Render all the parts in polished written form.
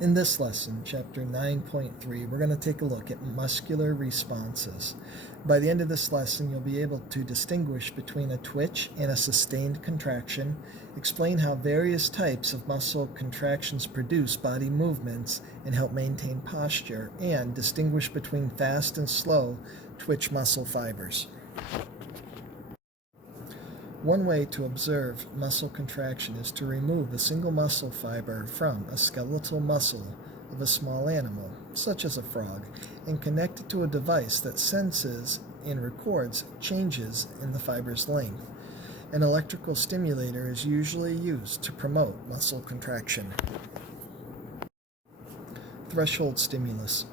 In this lesson, chapter 9.3, we're going to take a look at muscular responses. By the end of this lesson, you'll be able to distinguish between a twitch and a sustained contraction, explain how various types of muscle contractions produce body movements and help maintain posture, and distinguish between fast and slow twitch muscle fibers. One way to observe muscle contraction is to remove a single muscle fiber from a skeletal muscle of a small animal, such as a frog, and connect it to a device that senses and records changes in the fiber's length. An electrical stimulator is usually used to promote muscle contraction. Threshold stimulus.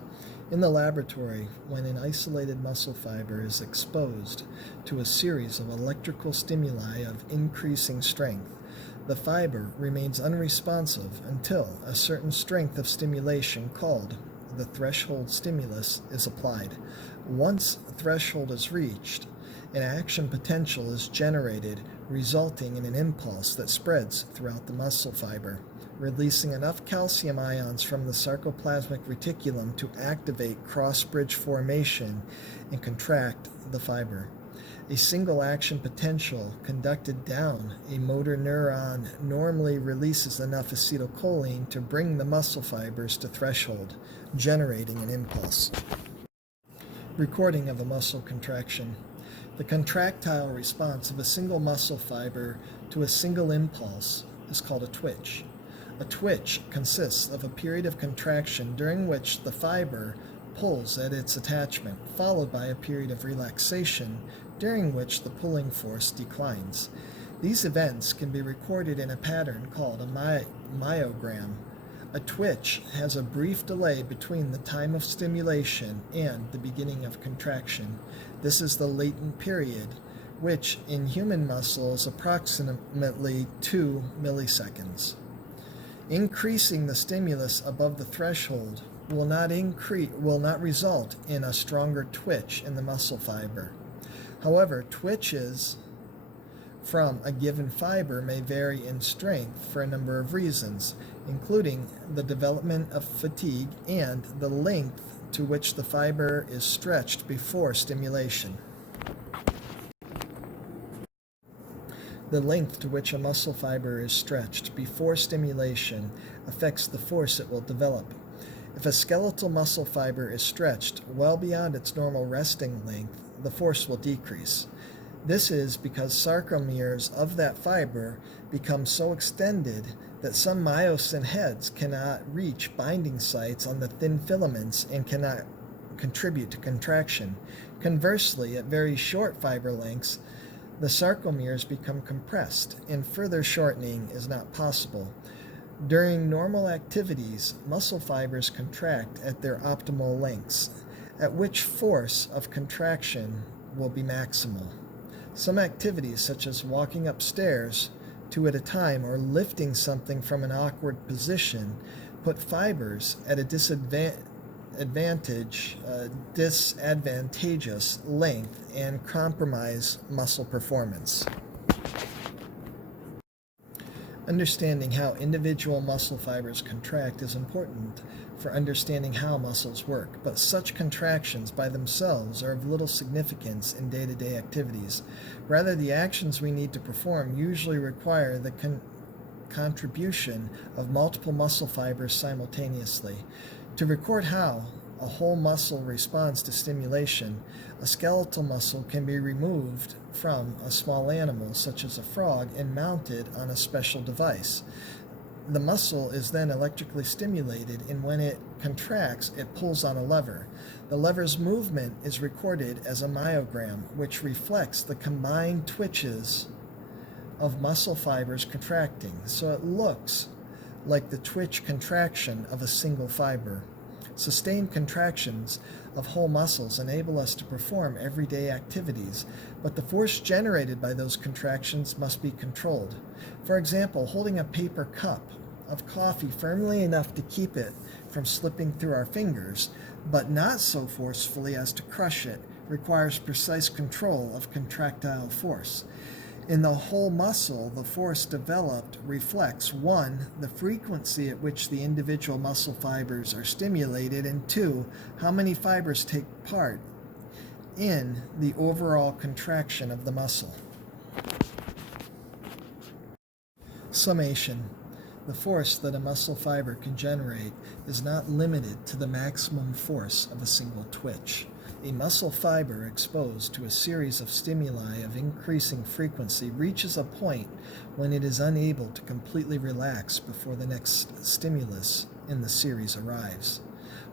In the laboratory, when an isolated muscle fiber is exposed to a series of electrical stimuli of increasing strength, the fiber remains unresponsive until a certain strength of stimulation called the threshold stimulus is applied. Once a threshold is reached, an action potential is generated, resulting in an impulse that spreads throughout the muscle fiber, releasing enough calcium ions from the sarcoplasmic reticulum to activate cross-bridge formation and contract the fiber. A single action potential conducted down a motor neuron normally releases enough acetylcholine to bring the muscle fibers to threshold, generating an impulse. Recording of a muscle contraction. The contractile response of a single muscle fiber to a single impulse is called a twitch. A twitch consists of a period of contraction during which the fiber pulls at its attachment, followed by a period of relaxation during which the pulling force declines. These events can be recorded in a pattern called a myogram. A twitch has a brief delay between the time of stimulation and the beginning of contraction. This is the latent period, which in human muscle is approximately 2 milliseconds. Increasing the stimulus above the threshold will not result in a stronger twitch in the muscle fiber. However, twitches from a given fiber may vary in strength for a number of reasons, including the development of fatigue and the length to which the fiber is stretched before stimulation. The length to which a muscle fiber is stretched before stimulation affects the force it will develop. If a skeletal muscle fiber is stretched well beyond its normal resting length, the force will decrease. This is because sarcomeres of that fiber become so extended that some myosin heads cannot reach binding sites on the thin filaments and cannot contribute to contraction. Conversely, at very short fiber lengths, the sarcomeres become compressed, and further shortening is not possible. During normal activities, muscle fibers contract at their optimal lengths, at which force of contraction will be maximal. Some activities, such as walking upstairs 2 at a time or lifting something from an awkward position, put fibers at a disadvantageous length and compromise muscle performance. Understanding how individual muscle fibers contract is important for understanding how muscles work, but such contractions by themselves are of little significance in day-to-day activities. Rather, the actions we need to perform usually require the contribution of multiple muscle fibers simultaneously. To record how a whole muscle responds to stimulation, a skeletal muscle can be removed from a small animal, such as a frog, and mounted on a special device. The muscle is then electrically stimulated, and when it contracts, it pulls on a lever. The lever's movement is recorded as a myogram, which reflects the combined twitches of muscle fibers contracting, so it looks like the twitch contraction of a single fiber. Sustained contractions of whole muscles enable us to perform everyday activities, but the force generated by those contractions must be controlled. For example, holding a paper cup of coffee firmly enough to keep it from slipping through our fingers, but not so forcefully as to crush it, requires precise control of contractile force. In the whole muscle, the force developed reflects 1. The frequency at which the individual muscle fibers are stimulated, and 2. How many fibers take part in the overall contraction of the muscle. Summation. The force that a muscle fiber can generate is not limited to the maximum force of a single twitch. A muscle fiber exposed to a series of stimuli of increasing frequency reaches a point when it is unable to completely relax before the next stimulus in the series arrives.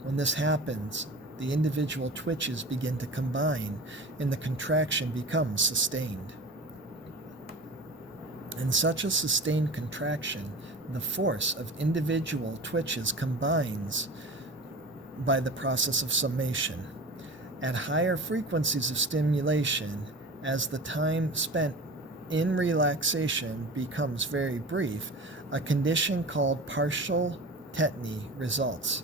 When this happens, the individual twitches begin to combine and the contraction becomes sustained. In such a sustained contraction, the force of individual twitches combines by the process of summation. At higher frequencies of stimulation, as the time spent in relaxation becomes very brief, a condition called partial tetany results.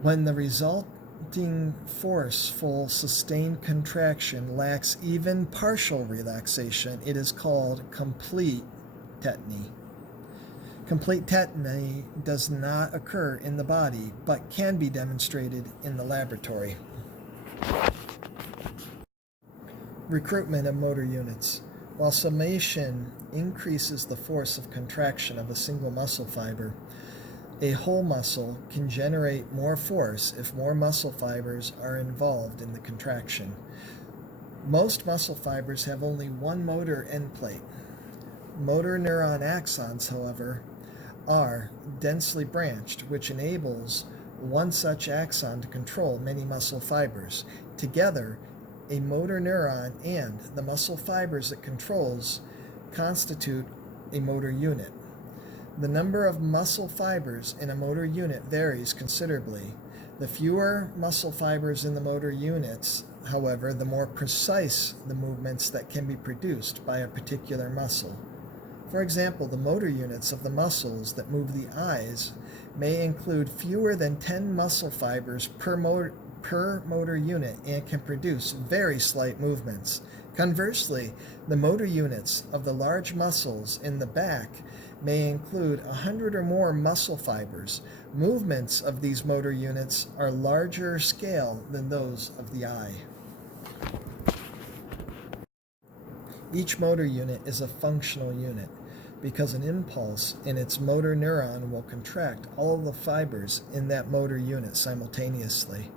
When the resulting forceful sustained contraction lacks even partial relaxation, it is called complete tetany. Complete tetany does not occur in the body, but can be demonstrated in the laboratory. Recruitment of motor units. While summation increases the force of contraction of a single muscle fiber, a whole muscle can generate more force if more muscle fibers are involved in the contraction. Most muscle fibers have only one motor end plate. Motor neuron axons, however, are densely branched, which enables one such axon to control many muscle fibers. Together, a motor neuron and the muscle fibers it controls constitute a motor unit. The number of muscle fibers in a motor unit varies considerably. The fewer muscle fibers in the motor units, however, the more precise the movements that can be produced by a particular muscle. For example, the motor units of the muscles that move the eyes may include fewer than 10 muscle fibers per motor unit and can produce very slight movements. Conversely, the motor units of the large muscles in the back may include 100 or more muscle fibers. Movements of these motor units are larger scale than those of the eye. Each motor unit is a functional unit because an impulse in its motor neuron will contract all the fibers in that motor unit simultaneously.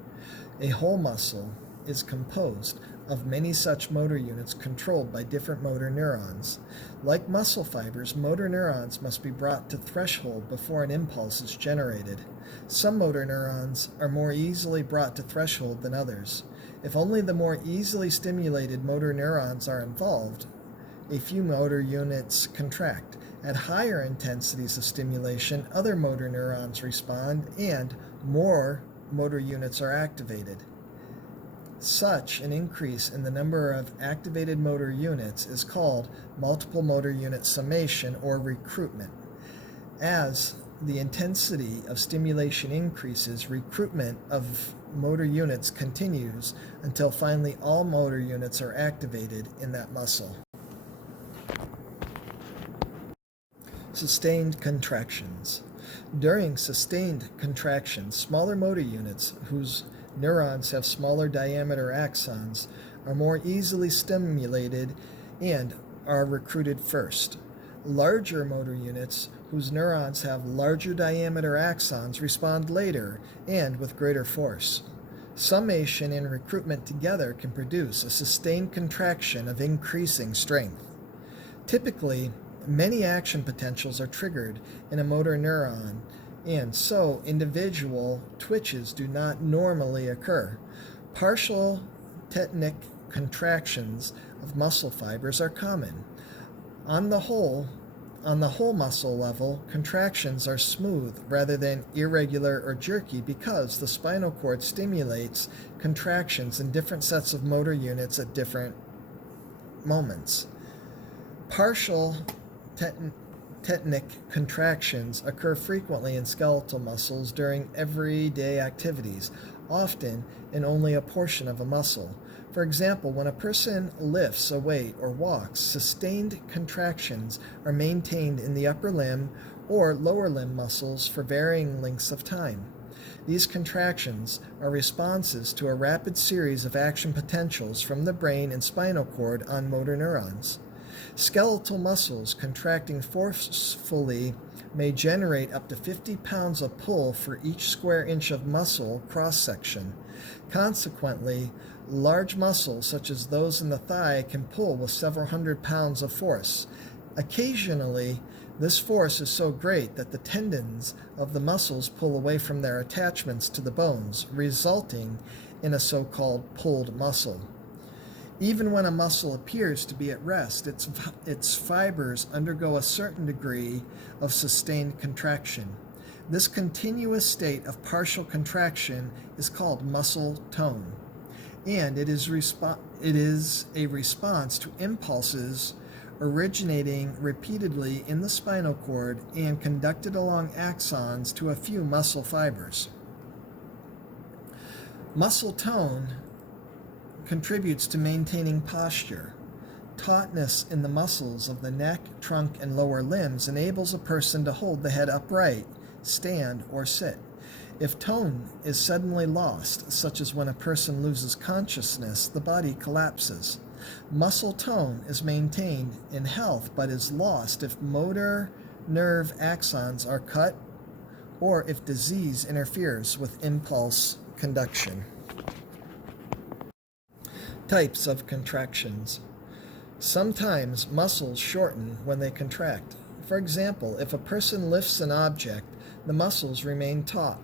A whole muscle is composed of many such motor units controlled by different motor neurons. Like muscle fibers, motor neurons must be brought to threshold before an impulse is generated. Some motor neurons are more easily brought to threshold than others. If only the more easily stimulated motor neurons are involved, a few motor units contract. At higher intensities of stimulation, other motor neurons respond and more motor units are activated. Such an increase in the number of activated motor units is called multiple motor unit summation or recruitment. As the intensity of stimulation increases, recruitment of motor units continues until finally all motor units are activated in that muscle. Sustained contractions. During sustained contractions, smaller motor units, whose neurons have smaller diameter axons, are more easily stimulated and are recruited first. Larger motor units, whose neurons have larger diameter axons, respond later and with greater force. Summation and recruitment together can produce a sustained contraction of increasing strength. Typically, many action potentials are triggered in a motor neuron, and so individual twitches do not normally occur. Partial tetanic contractions of muscle fibers are common. On the whole muscle level, contractions are smooth rather than irregular or jerky because the spinal cord stimulates contractions in different sets of motor units at different moments. Partial tetanic contractions occur frequently in skeletal muscles during everyday activities, often in only a portion of a muscle. For example, when a person lifts a weight or walks, sustained contractions are maintained in the upper limb or lower limb muscles for varying lengths of time. These contractions are responses to a rapid series of action potentials from the brain and spinal cord on motor neurons. Skeletal muscles contracting forcefully may generate up to 50 pounds of pull for each square inch of muscle cross-section. Consequently, large muscles such as those in the thigh can pull with several hundred pounds of force. Occasionally, this force is so great that the tendons of the muscles pull away from their attachments to the bones, resulting in a so-called pulled muscle. Even when a muscle appears to be at rest, its fibers undergo a certain degree of sustained contraction. This continuous state of partial contraction is called muscle tone, and it is a response to impulses originating repeatedly in the spinal cord and conducted along axons to a few muscle fibers. Muscle tone contributes to maintaining posture. Tautness in the muscles of the neck, trunk, and lower limbs enables a person to hold the head upright, stand, or sit. If tone is suddenly lost, such as when a person loses consciousness, the body collapses. Muscle tone is maintained in health but is lost if motor nerve axons are cut or if disease interferes with impulse conduction. Types of contractions. Sometimes muscles shorten when they contract. For example, if a person lifts an object, the muscles remain taut.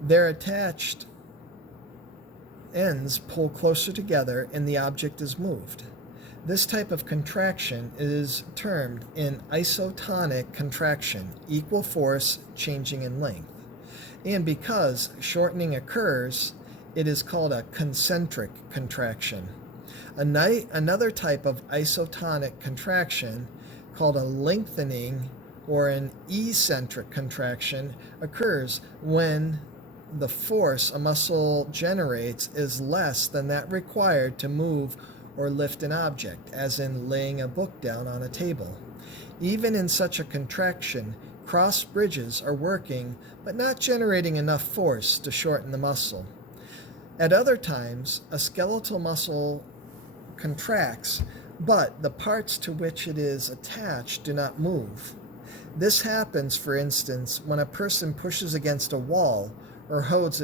Their attached ends pull closer together and the object is moved. This type of contraction is termed an isotonic contraction, equal force changing in length. And because shortening occurs, it is called a concentric contraction. Another type of isotonic contraction, called a lengthening or an eccentric contraction, occurs when the force a muscle generates is less than that required to move or lift an object, as in laying a book down on a table. Even in such a contraction, cross bridges are working but not generating enough force to shorten the muscle. At other times, a skeletal muscle contracts, but the parts to which it is attached do not move. This happens, for instance, when a person pushes against a wall or holds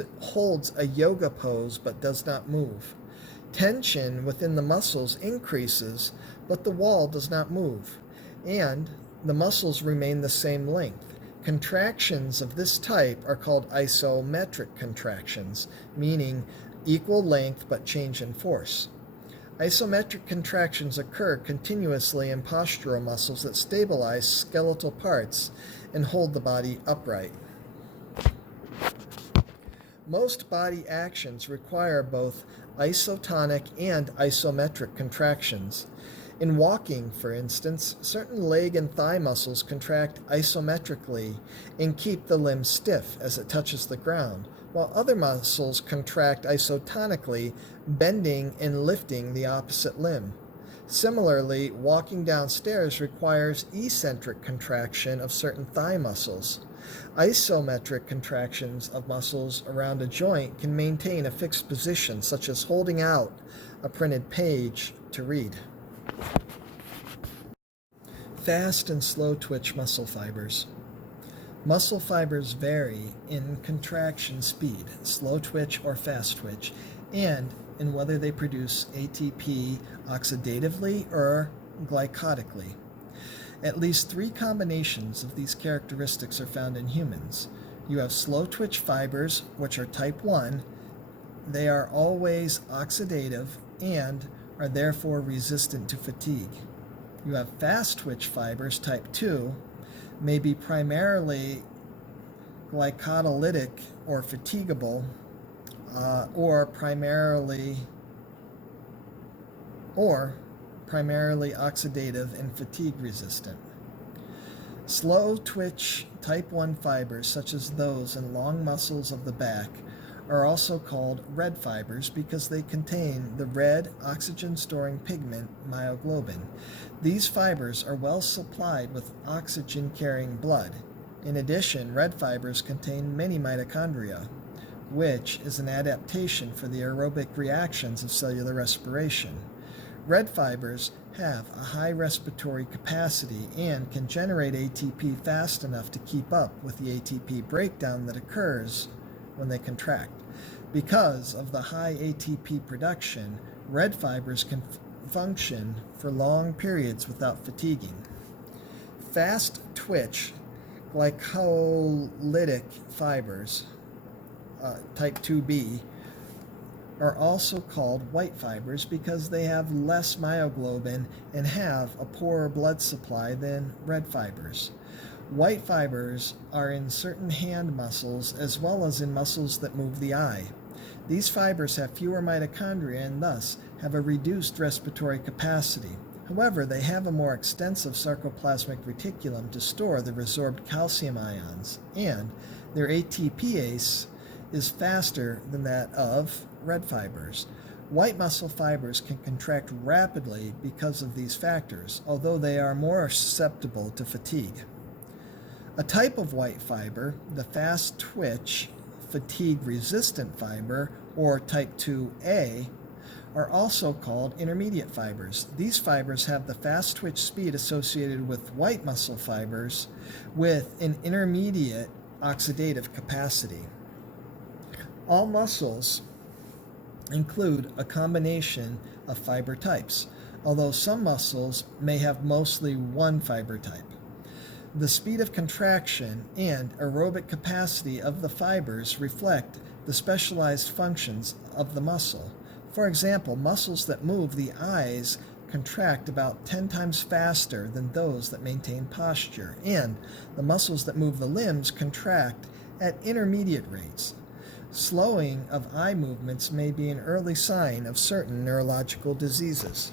a yoga pose but does not move. Tension within the muscles increases, but the wall does not move, and the muscles remain the same length. Contractions of this type are called isometric contractions, meaning equal length but change in force. Isometric contractions occur continuously in postural muscles that stabilize skeletal parts and hold the body upright. Most body actions require both isotonic and isometric contractions. In walking, for instance, certain leg and thigh muscles contract isometrically and keep the limb stiff as it touches the ground, while other muscles contract isotonically, bending and lifting the opposite limb. Similarly, walking downstairs requires eccentric contraction of certain thigh muscles. Isometric contractions of muscles around a joint can maintain a fixed position, such as holding out a printed page to read. Fast and slow twitch muscle fibers. Muscle fibers vary in contraction speed, slow twitch or fast twitch, and in whether they produce ATP oxidatively or glycotically. At least 3 combinations of these characteristics are found in humans. You have slow twitch fibers, which are type 1. They are always oxidative and are therefore resistant to fatigue. You have fast twitch fibers, type 2, may be primarily glycolytic or fatigable, or primarily oxidative and fatigue resistant. Slow twitch type 1 fibers, such as those in long muscles of the back, are also called red fibers because they contain the red oxygen-storing pigment myoglobin. These fibers are well supplied with oxygen-carrying blood. In addition, red fibers contain many mitochondria, which is an adaptation for the aerobic reactions of cellular respiration. Red fibers have a high respiratory capacity and can generate ATP fast enough to keep up with the ATP breakdown that occurs when they contract. Because of the high ATP production, red fibers can function for long periods without fatiguing. Fast twitch glycolytic fibers, type 2B, are also called white fibers because they have less myoglobin and have a poorer blood supply than red fibers. White fibers are in certain hand muscles as well as in muscles that move the eye. These fibers have fewer mitochondria and thus have a reduced respiratory capacity. However, they have a more extensive sarcoplasmic reticulum to store the resorbed calcium ions, and their ATPase is faster than that of red fibers. White muscle fibers can contract rapidly because of these factors, although they are more susceptible to fatigue. A type of white fiber, the fast twitch fatigue-resistant fiber, or type 2A, are also called intermediate fibers. These fibers have the fast twitch speed associated with white muscle fibers with an intermediate oxidative capacity. All muscles include a combination of fiber types, although some muscles may have mostly one fiber type. The speed of contraction and aerobic capacity of the fibers reflect the specialized functions of the muscle. For example, muscles that move the eyes contract about 10 times faster than those that maintain posture, and the muscles that move the limbs contract at intermediate rates. Slowing of eye movements may be an early sign of certain neurological diseases.